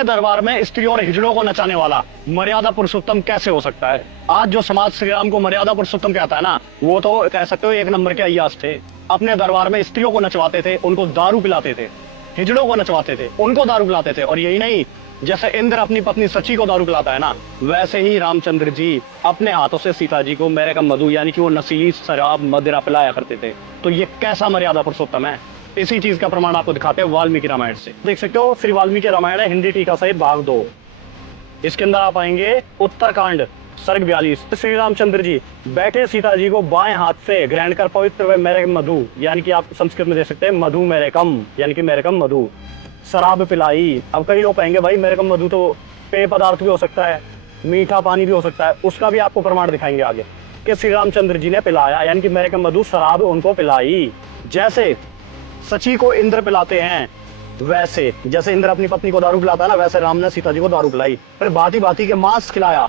अपने दरबार में स्त्रियों और हिजड़ों को नचाने वाला मर्यादा पुरुषोत्तम कैसे हो सकता है। आज जो समाज श्री राम को मर्यादा पुरुषोत्तम कहता है ना, वो तो कह सकते हो एक नंबर के अय्याज थे। अपने दरबार में स्त्रियों को नचवाते थे, उनको दारू पिलाते थे, हिजड़ों को नचवाते थे, उनको दारू पिलाते थे। और यही नहीं, जैसे इंद्र अपनी पत्नी सची को दारू पिलाता है ना, वैसे ही रामचंद्र जी अपने हाथों से सीता जी को मेरे का मधु यानी कि वो नशीली शराब मदिरा पिलाया करते थे। तो ये कैसा मर्यादा पुरुषोत्तम है। इसी चीज का प्रमाण आपको दिखाते हैं वाल्मीकि रामायण से। देख सकते हो श्री वाल्मीकि रामायण है, हिंदी टीका सहित भाग 2। इसके अंदर आप आएंगे उत्तरकांड सर्ग 42। श्री रामचंद्र जी बैठे सीता जी को बाएं हाथ से ग्रहण कर पवित्र व मेरे मधु यानी कि आप संस्कृत में देख सकते हैं मधु मेरे कम यानी कि मेरे कम मधु शराब पिलाई। अब कई लोग कहेंगे भाई मेरे कम मधु तो पेय पदार्थ भी हो सकता है, मीठा पानी भी हो सकता है। उसका भी आपको प्रमाण दिखाएंगे आगे कि श्री रामचंद्र जी ने पिलाया यानी कि मेरे कम मधु शराब उनको पिलाई। जैसे सची को इंद्र पिलाते हैं, वैसे जैसे इंद्र अपनी पत्नी को दारू पिलाता है ना, वैसे राम ने सीता जी को दारू पिलाई। फिर भांति भांति के मांस खिलाया,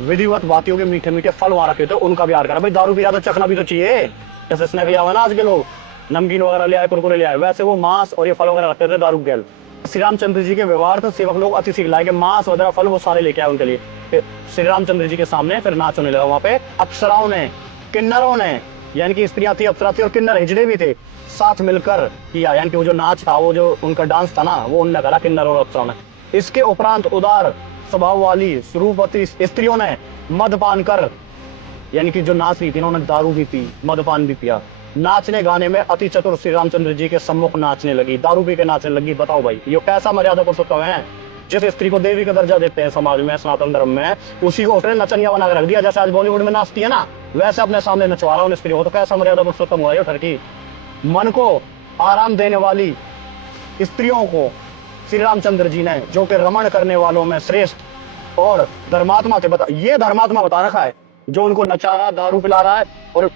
विधिवत भांतियों के मीठे मीठे फल वहां रखे थे, उनका भी करा। भाई दारू पिया तो चखना भी तो चाहिए। जैसे स्नैक लिया हुआ ना आज के लोग, नमकीन वगैरह ले आए, कुरकुरे ले आए, वैसे वो मांस और ये फल वगैरह रखते थे दारू के। श्री रामचंद्र जी के व्यवहार तो सेवक लोग अतिथि खिलाए के मांस वगैरह फल वो सारे लेके आए उनके लिए। फिर श्री रामचंद्र जी के सामने फिर नाच होने लगा। वहां पे अप्सराओं ने, किन्नरों ने, यानी कि स्त्रियां थी, अप्सरा थी और किन्नर हिजड़े भी थे, साथ मिलकर किया। यानी कि वो जो नाच था, वो जो उनका डांस था ना, वो उनने करा किन्नर और अप्सराओं ने। इसके उपरांत उदार स्वभाव वाली स्वरूपवती स्त्रियों ने मदपान कर, यानी कि जो नाच रही थी उन्होंने दारू भी पी, मदपान भी पिया। नाचने गाने में अति चतुर श्री रामचंद्र जी के सम्मुख नाचने लगी, दारू पी के नाचने लगी। बताओ भाई ये कैसा मर्यादा पुरुषोत्तम है। जिस स्त्री को देवी का दर्जा देते हैं समाज में, सनातन धर्म में, उसी को उसने नचनिया बना के रख दिया। जैसे आज बॉलीवुड में नाचती है ना, वैसे अपने सामने नचवा रहा उन स्त्री को। तो कैसा मर्यादा पुरुषोत्तम हो रहा है ठरकी। मन को आराम देने वाली स्त्रियों को श्री रामचंद्र जी ने, जो कि रमण करने वालों में श्रेष्ठ और धर्मात्मा थे, ये धर्मात्मा बता रखा है, जो उनको नचा रहा, दारू पिला रहा है। और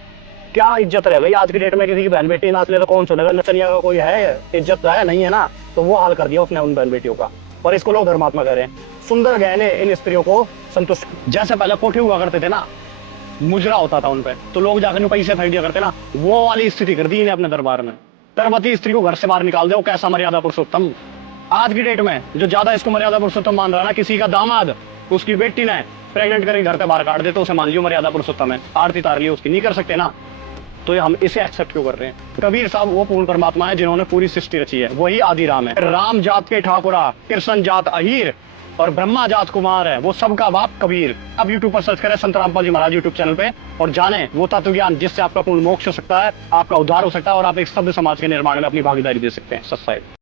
क्या इज्जत रह गई आज की डेट में, किसी की बहन बेटी नाच ले तो कौन सुनेगा। नचनिया का कोई है इज्जत है नहीं है ना, तो वो हाल कर दिया उसने उन बहन बेटियों का। और इसको लोग धर्मात्मा कह रहे हैं। सुंदर गहने इन स्त्रियों को संतुष्ट। जैसे पहले कोठे हुआ करते थे ना, मुजरा होता था उनपे, तो लोग जाकर पैसे फेंक दिया करते ना, वो वाली स्थिति कर दी इन्हें अपने दरबार में। गर्भवती स्त्री को घर से बाहर निकाल दो, कैसा मर्यादा पुरुषोत्तम। आज की डेट में जो ज्यादा इसको मर्यादा पुरुषोत्तम मान रहा है ना, किसी का दामाद उसकी बेटी ने प्रेग्नेंट करके घर से बाहर काट दे तो उसे मान लियो मर्यादा पुरुषोत्तम है। आरती तार लियो उसकी, नहीं कर सकते ना, तो हम इसे एक्सेप्ट क्यों कर रहे हैं। कबीर साहब वो पूर्ण परमात्मा है जिन्होंने पूरी सृष्टि रची है, वही आदि राम है। राम जात के ठाकुरा, कृष्ण जात अहीर और ब्रह्मा जात कुमार है, वो सबका बाप कबीर। अब यूट्यूब पर सर्च करें संत रामपाल जी महाराज यूट्यूब चैनल पे और जाने वो तत्व ज्ञान जिससे आपका पूर्ण मोक्ष हो सकता है, आपका उद्धार हो सकता है और आप एक सभ्य समाज के निर्माण में अपनी भागीदारी दे सकते हैं। सत्साई।